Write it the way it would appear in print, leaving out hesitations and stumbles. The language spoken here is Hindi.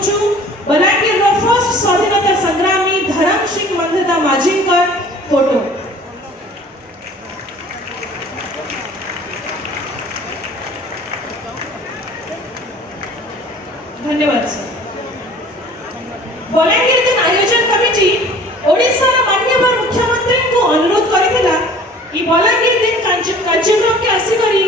କରୁଛୁ ବଲାଙ୍ଗୀରର ଫର୍ଷ୍ଟ ସ୍ୱାଧୀନତା ସଂଗ୍ରାମୀ ଧରମ ସିଂ ମନ୍ଧତା ମାଝୀଙ୍କର ଫଟୋ। धन्यवाद सर। बलांगीर दिन आयोजन कमिटी ओडिशा माननीय मुख्यमंत्री को अनुरोध करथिला कि बलांगीर दिन कार्यक्रम के आसी करी